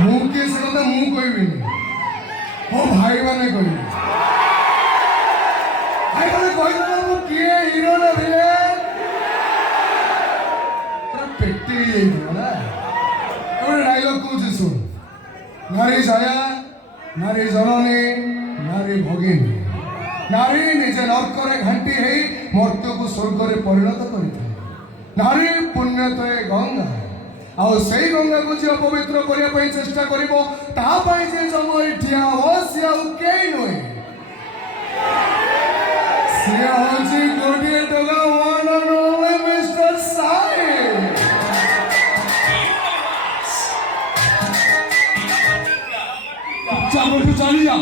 मुके से कथा मु कहबी ओ भाई माने कहबी भाई माने कहना मु किए हीरो ना विलेन तेरा पेटी ना और डायलॉग कुछ सुन नारी छाया नारी जननी नारी भगिनी नारी निजे नरकरे घाटी है मर्त्य को स्वर्ग परिणत कर नारी पुण्य तो गंगा आउ से गंगा को जो पवित्र करने चेष्टा कर जमरी ठिया हो सी कई नुहे सी हूँ गोटे टका वन एंड ओनली मिस्टर साहिल चलो चलिया